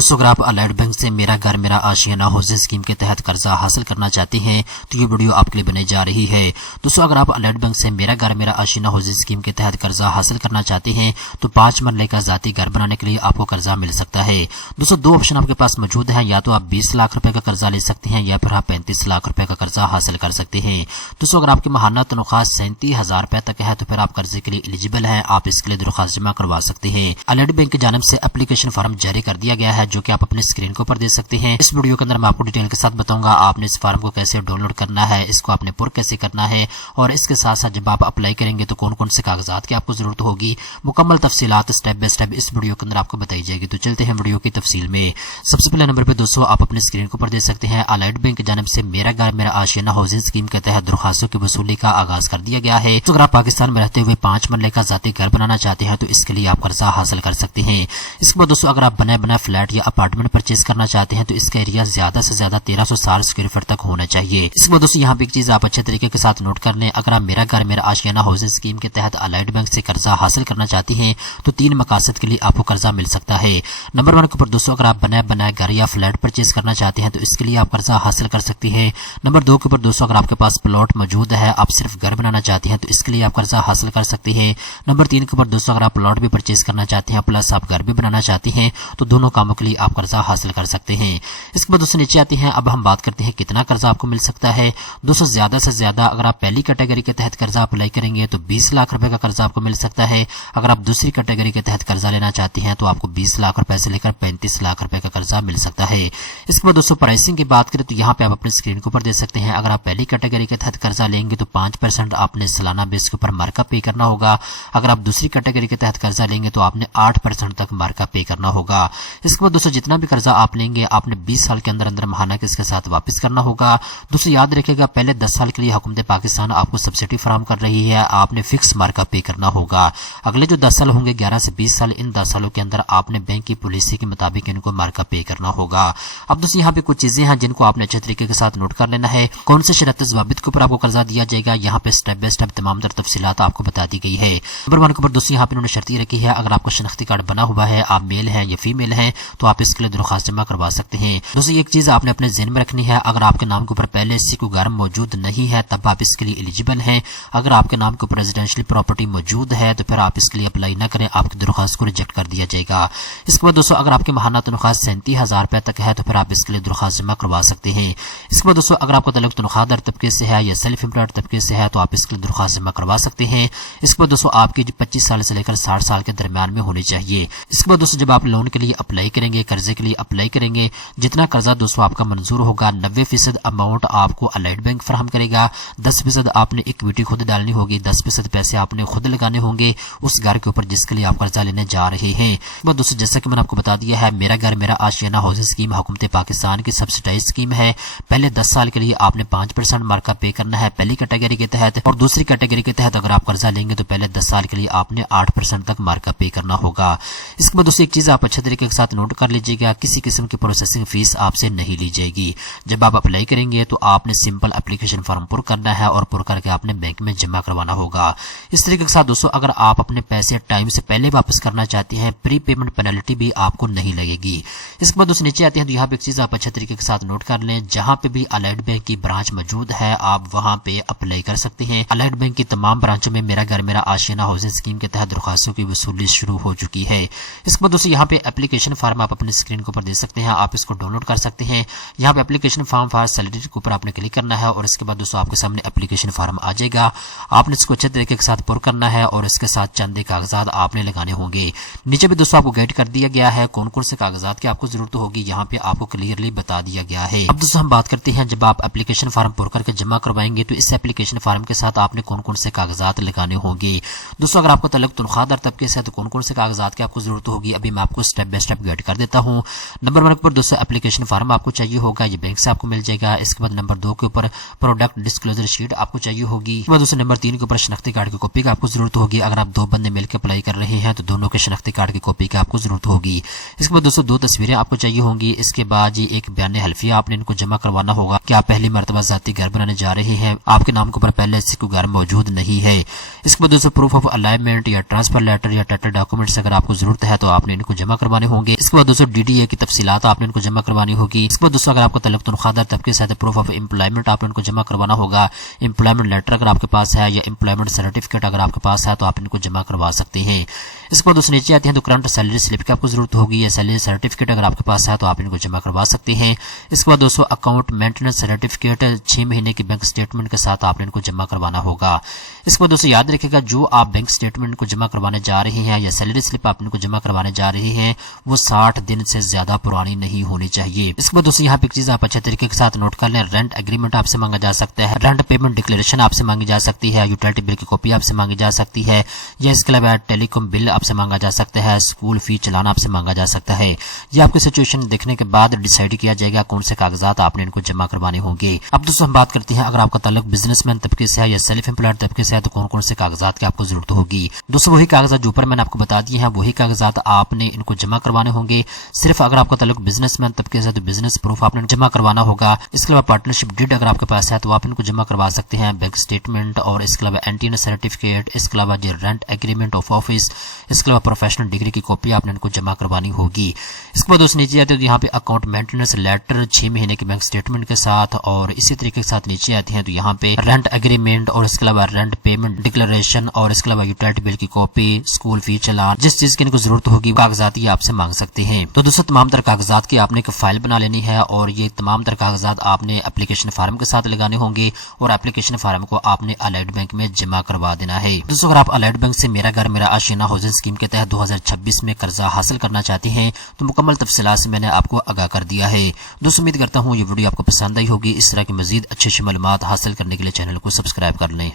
دوستوں اگر آپ الائڈ بینک سے میرا گھر میرا آشیانہ ہاؤسنگ اسکیم کے تحت قرضہ حاصل کرنا چاہتے ہیں تو یہ ویڈیو آپ کے لیے بنائی جا رہی ہے۔ دوستوں اگر آپ الائڈ بینک سے میرا گھر میرا آشیانہ ہاؤسنگ اسکیم کے تحت قرضہ حاصل کرنا چاہتے ہیں تو 5 مرلے کا ذاتی گھر بنانے کے لیے آپ کو قرضہ مل سکتا ہے۔ دوستوں 2 آپشن آپ کے پاس موجود ہیں، یا تو آپ 20 لاکھ روپے کا قرضہ لے سکتے ہیں یا پھر آپ 35 لاکھ روپے کا قرضہ حاصل کر سکتے ہیں۔ دوستوں اگر آپ کی ماہانہ تنخواہ 37,000 روپے تک ہے تو پھر آپ قرضے کے لیے ایلیجیبل ہیں، آپ اس کے لیے درخواست جمع کروا سکتے ہیں۔ الائڈ بینک کی جانب سے اپلیکیشن فارم جاری کر دیا گیا ہے جو کہ آپ اپنے اسکرین کو پر دے سکتے ہیں۔ اس ویڈیو کے اندر میں آپ کو ڈیٹیل کے ساتھ بتاؤں گا آپ نے اس فارم کو کیسے ڈاؤن لوڈ کرنا ہے، اس کو آپ نے پر کیسے کرنا ہے، اور اس کے ساتھ ساتھ جب آپ اپلائی کریں گے تو کون کون سے کاغذات کی آپ کو ضرورت ہوگی، مکمل تفصیلات اسٹیپ بائی اسٹیپ اس ویڈیو کے اندر آپ کو بتائی جائے گی۔ تو چلتے ہیں ویڈیو کی تفصیل میں۔ سب سے پہلے نمبر پہ دوستوں آپ اپنے اسکرین کو پر دے سکتے ہیں الائڈ بینک کی جانب سے میرا گھر میرا آشیانہ ہاؤسنگ اسکیم کے تحت درخواستوں کی وصولی کا آغاز کر دیا گیا ہے۔ تو اگر آپ پاکستان میں رہتے ہوئے 5 مرلے کا ذاتی گھر بنانا چاہتے ہیں تو اس کے لیے آپ قرضہ حاصل کر سکتے ہیں۔ اس کے بعد دوستوں اگر آپ بنائے بنائے فلیٹ یا اپارٹمنٹ پرچیز کرنا چاہتے ہیں تو اس کا ایریا زیادہ سے زیادہ 1360 اسکوائر فٹ تک ہونا چاہیے۔ اس کے بعد دوستوں یہاں پہ ایک چیز آپ اچھے طریقے کے ساتھ نوٹ کر لیں، اگر آپ میرا گھر میرا آشیانہ ہاؤسنگ اسکیم کے تحت الائڈ بینک سے قرضہ حاصل کرنا چاہتے ہیں تو 3 مقاصد کے لیے آپ کو قرضہ مل سکتا ہے۔ نمبر 1 کے اوپر دوستوں اگر آپ بنائے بنائے گھر یا فلیٹ پرچیز کرنا چاہتے ہیں تو اس کے لیے آپ قرضہ حاصل کر سکتے ہیں۔ نمبر 2 کے اوپر دوستوں اگر آپ کے پاس پلاٹ موجود ہے، آپ صرف گھر بنانا چاہتے ہیں تو اس کے لیے آپ قرضہ حاصل کر سکتے ہیں۔ نمبر 3 کے اوپر دوستوں اگر آپ پلاٹ بھی پرچیز کرنا چاہتے ہیں پلس آپ گھر بھی بنانا چاہتے ہیں تو دونوں کاموں کے لیے آپ قرضہ حاصل کر سکتے ہیں۔ اس کے بعد دوستوں نیچے آتے ہیں، اب ہم بات کرتے ہیں کتنا قرضہ آپ کو مل سکتا ہے۔ دوستوں زیادہ سے زیادہ اگر آپ پہلی کیٹیگری کے تحت قرضہ اپلائی کریں گے تو 20 لاکھ روپے کا قرضہ آپ کو مل سکتا ہے۔ اگر آپ دوسری کیٹیگری کے تحت قرضہ لینا چاہتے ہیں تو آپ کو 20 لاکھ روپے سے لے کر 35 لاکھ روپے کا قرضہ مل سکتا ہے۔ اس کے بعد دوستوں پرائسنگ کی بات کریں تو یہاں پہ آپ اپنے اسکرین کو پر دے سکتے ہیں، اگر آپ پہلی کیٹیگری کے تحت قرضہ لیں گے تو 5% آپ نے سالانہ بیس کے اوپر مارک اپ پے کرنا ہوگا۔ اگر آپ دوسری کیٹیگری کے تحت قرضہ لیں گے تو آپ نے 8% تک مارک اپ پے کرنا ہوگا۔ اس کے بعد دوستوں جتنا بھی قرضہ آپ لیں گے آپ نے 20 سال کے اندر اندر ماہانہ اس کے ساتھ واپس کرنا ہوگا۔ دوستوں یاد رکھے گا پہلے 10 سال کے لیے حکومت پاکستان آپ کو سبسڈی فراہم کر رہی ہے، آپ نے فکس مارک اپ پے کرنا ہوگا۔ اگلے جو 10 سال ہوں گے 11 سے 20 سال، ان 10 سالوں کے اندر آپ نے بینک کی پالیسی کے مطابق ان کو مارک اپ پے کرنا ہوگا۔ اب دوستوں یہاں پہ کچھ چیزیں ہیں جن کو آپ نے اچھے طریقے کے ساتھ نوٹ کر لینا ہے، کون سے شرط ضوابط کے اوپر آپ کو قرضہ دیا جائے گا، یہاں پہ اسٹیپ بائی اسٹیپ تمام تر تفصیلات آپ کو بتا دی گئی ہے۔ نمبر 1 کے اوپر دوستوں یہاں پہ انہوں نے شرط یہ رکھی ہے، اگر آپ کا شناختی کارڈ بنا ہوا ہے، آپ میل ہیں یا فیمیل ہیں تو آپ اس کے لیے درخواست جمع کروا سکتے ہیں۔ دوستوں ایک چیز آپ نے اپنے ذہن میں رکھنی ہے، اگر آپ کے نام کے اوپر پہلے سے کوئی گھر موجود نہیں ہے تب آپ اس کے لیے ایلیجیبل ہیں۔ اگر آپ کے نام کے اوپر ریزیڈینشیل پراپرٹی موجود ہے تو پھر آپ اس کے لیے اپلائی نہ کریں، آپ کی درخواست کو ریجیکٹ کر دیا جائے گا۔ اس کے بعد دوستوں اگر آپ کی ماہانہ تنخواہ 37,000 روپے تک ہے تو پھر آپ اس کے لیے درخواست جمع کروا سکتے ہیں۔ اس کے بعد دوستوں اگر آپ کا تعلق تنخواہ دار طبقے سے ہے یا سیلف امپلائڈ طبقے سے ہے تو آپ اس کے لیے درخواست جمع کروا سکتے ہیں۔ اس کے بعد دوستوں آپ کی 25 سال سے لے کر 60 سال کے درمیان میں ہونی چاہیے۔ اس کے بعد دوستوں جب آپ لون کے لیے اپلائی کریں گے، قرضے کے لیے اپلائی کریں گے، جتنا قرضہ دوستوں آپ کا منظور ہوگا 90% اماؤنٹ آپ کو الائڈ بینک فراہم کرے گا، 10% آپ نے اکویٹی خود ڈالنی ہوگی، 10% پیسے آپ نے خود لگانے ہوں گے اس گھر کے اوپر جس کے لیے آپ قرضہ لینے جا رہے ہیں۔ دوستوں جیسا کہ میں نے آپ کو بتا دیا ہے میرا گھر میرا آشیانہ ہاؤسنگ اسکیم حکومت پاکستان کی سبسڈائز اسکیم ہے۔ پہلے 10 سال کے لیے آپ نے 5% مارک اپ پے کرنا ہے پہلی کیٹیگری کے تحت، اور دوسری کیٹیگری کے تحت اگر آپ قرضہ لیں گے تو پہلے 10 سال کے لیے آپ نے 8% تک مارک اپ پے کرنا ہوگا۔ اس کے بعد دوستوں ایک چیز آپ اچھے طریقے کے ساتھ نوٹ کر لیجیے گا، کسی قسم کی پروسیسنگ فیس آپ سے نہیں لی جائے گی۔ جب آپ اپلائی کریں گے تو آپ نے سمپل اپلیکیشن فارم پر کرنا ہے اور پر کر کے آپ نے بینک میں جمع کروانا ہوگا۔ اس طریقے کے ساتھ دوستوں اگر آپ اپنے پیسے ٹائم سے پہلے واپس کرنا چاہتے ہیں پری پیمنٹ پینلٹی بھی آپ کو نہیں لگے گی۔ اس کے بعد دوستوں نیچے آتے ہیں تو یہاں پہ ایک چیز آپ اچھے طریقے کے ساتھ نوٹ کر لیں، جہاں پہ بھی الائڈ بینک کی برانچ موجود ہے آپ وہاں پہ اپلائی کر سکتے ہیں۔ الائڈ بینک کی تمام برانچوں میں میرا گھر میرا آشیانہ ہاؤسنگ اسکیم کے تحت درخواستوں کی وصولی شروع ہو چکی ہے۔ اس کے بعد دوستوں یہاں پہ اپلیکیشن فارم آپ اپنے اسکرین کے اوپر دے سکتے ہیں، آپ اس کو ڈاؤن لوڈ کر سکتے ہیں۔ یہاں پہ اپلیکیشن فارم فار سیلری کے اوپر آپ نے کلک کرنا ہے اور اس کے بعد دوستوں آپ کے سامنے اپلیکیشن فارم آ جائے گا، آپ نے اس کو اچھے طریقے کے ساتھ پر کرنا ہے اور اس کے ساتھ چند کاغذات آپ نے لگانے ہوں گے۔ نیچے بھی دوستوں آپ کو گائیڈ کر دیا گیا ہے کون کون سے کاغذات کی آپ کو ضرورت ہوگی، یہاں پہ آپ کو کلیئرلی بتا دیا گیا ہے۔ اب دوستوں ہم بات کرتے ہیں جب آپ اپلیکیشن فارم پر کر کے جمع کروائیں گے تو اس اپلیکیشن فارم کے ساتھ آپ نے کون کون سے کاغذات لگانے ہوں گے۔ دوستوں اگر آپ کو تعلق تنخواہ دار طبقے سے ہے تو کون کون سے کاغذات کی آپ کو ضرورت ہوگی ابھی میں آپ کو اسٹیپ بائی اسٹیپ گائیڈ کر دیتا ہوں۔ نمبر 1 پر دوستوں اپلیکیشن فارم آپ کو چاہیے ہوگا، یہ بینک سے آپ کو مل جائے گا۔ اس کے بعد نمبر 2 کے اوپر پروڈکٹ ڈسکلوزر شیٹ آپ کو چاہیے ہوگی۔ اس کے بعد دوستوں نمبر 3 کے اوپر شناختی کارڈ کی کاپی کا آپ کو ضرورت ہوگی، اگر آپ 2 بندے مل کے اپلائی کر رہے ہیں تو دونوں کے شناختی کارڈ کی کاپی کی آپ کو ضرورت ہوگی۔ اس کے بعد دوستوں 2 تصویریں آپ کو چاہیے ہوں گی. اس کے بعد یہ ایک بیان حلفیہ آپ نے ان کو جمع کروانا ہوگا کہ آپ پہلی مرتبہ ذاتی گھر بنانے جا رہے ہیں, آپ کے نام کے اوپر پہلے سے کوئی گھر موجود نہیں ہے. اس کے بعد دوستوں پروف آف الائنمنٹ یا ٹرانسفر لیٹر یا ٹائٹل ڈاکومنٹس اگر آپ کو ضرورت ہے تو آپ نے ان کو جمع کروانے ہوں گے. اس کے بعد دوستوں ڈی ڈی اے کی تفصیلات آپ نے ان کو جمع کروانی ہوگی. اس کے بعد دوستوں اگر آپ کو تعلق تنخواہ دار طبقے سے پروف آف امپلائمنٹ آپ نے ان کو جمع کروانا ہوگا. امپلائمنٹ لیٹر اگر آپ کے پاس ہے یا امپلائمنٹ سرٹیفکیٹ اگر آپ کے پاس ہے تو آپ ان کو جمع کروا سکتے ہیں. اس کے بعد دوستوں نیچے آتے ہیں تو کرنٹ سیلری سلپ کی آپ کو ضرورت ہوگی یا سیلری سرٹیفکیٹ اگر آپ کے پاس ہے تو آپ ان کو جمع کروا سکتے ہیں. اس کے بعد دوستوں اکاؤنٹ مینٹیننس سرٹیفکیٹ 6 مہینے کی بینک اسٹیٹمنٹ کے ساتھ آپ نے ان کو جمع کروانا ہوگا. اس کے بعد دوستوں یاد رکھے گا جو آپ بینک اسٹیٹمنٹ کو جمع کروانے جا رہے ہیں یا سیلری سلپ آپ ان کو جمع کروانے جا رہے ہیں وہ 60 دن سے زیادہ پرانی نہیں ہونی چاہیے. اس کے بعد دوستوں یہاں پہ ایک چیز آپ اچھے طریقے کے ساتھ نوٹ کر لیں, رینٹ ایگریمنٹ آپ سے مانگا جا سکتا ہے, رینٹ پیمنٹ ڈکلیریشن آپ سے مانگی جا سکتی ہے, یوٹیلٹی بل کی کاپی آپ سے مانگی جا سکتی ہے, یا اس کے علاوہ ٹیلی کام بل آپ سے مانگا جا سکتا ہے, اسکول فی چلان آپ سے مانگا جا سکتا ہے. یہ آپ کی سچویشن دیکھنے کے بعد ڈیسائیڈ کیا جائے گا کون سے کاغذات آپ نے ان کو جمع کروانے ہوں گے. اب دوستوں ہم بات کرتے ہیں اگر آپ کا تعلق بزنس مین طبقے سے ہے یا سیلف امپلائڈ طبقے سے ہے تو کون کون سے کاغذات کی آپ کو ضرورت ہوگی. دوستوں وہی کاغذات جو اوپر میں نے آپ کو بتا دیے ہیں وہی کاغذات آپ نے ان کو جمع کروانے ہوں گے. صرف اگر آپ کا تعلق بزنس مین طبقے سے ہے تو بزنس پروف آپ نے جمع کروانا ہوگا. اس کے علاوہ پارٹنرشپ ڈیڈ اگر آپ کے پاس ہے تو آپ ان کو جمع کروا سکتے ہیں, بینک اسٹیٹمنٹ اور اس کے علاوہ اینٹین سرٹیفکیٹ, اس کے علاوہ جو رینٹ ایگریمنٹ آف آفس, اس کے علاوہ پروفیشنل ڈگری کی کاپی آپ نے ان کو جمع کروانی ہوگی. اس کے بعد دوستوں نیچے آتے ہیں تو یہاں پہ اکاؤنٹ مینٹیننس لیٹر 6 مہینے کے بینک اسٹیٹمنٹ کے ساتھ, اور اسی طریقے کے ساتھ نیچے آتے ہیں تو یہاں پہ رینٹ ایگریمنٹ اور اس کے علاوہ رینٹ پیمنٹ ڈکلیریشن اور اس کے علاوہ یوٹیلٹی بل کی کاپی, اسکول فی چلان, جس چیز کی ان کو ضرورت ہوگی کاغذات یہ آپ سے مانگ سکتے ہیں. تو دوستوں تمام تر کاغذات کی آپ نے ایک فائل بنا لینی ہے اور یہ تمام تر کاغذات آپ نے اپلیکیشن فارم کے ساتھ لگانے ہوں گے اور اپلیکیشن فارم کو آپ نے الائڈ بینک میں جمع کروا دینا ہے. دوستوں اگر آپ الائڈ بینک سے میرا گھر میرا آشیانہ ہاؤسنگ اسکیم کے تحت 2026 میں قرضہ حاصل کرنا چاہتے ہیں تو مکمل تفصیلات سے میں نے آپ کو آگاہ کر دیا ہے. دوستوں امید کرتا ہوں یہ ویڈیو آپ کو پسند آئی ہوگی. اس طرح کی مزید اچھی معلومات حاصل کرنے کے لیے چینل کو سبسکرائب کر لیں.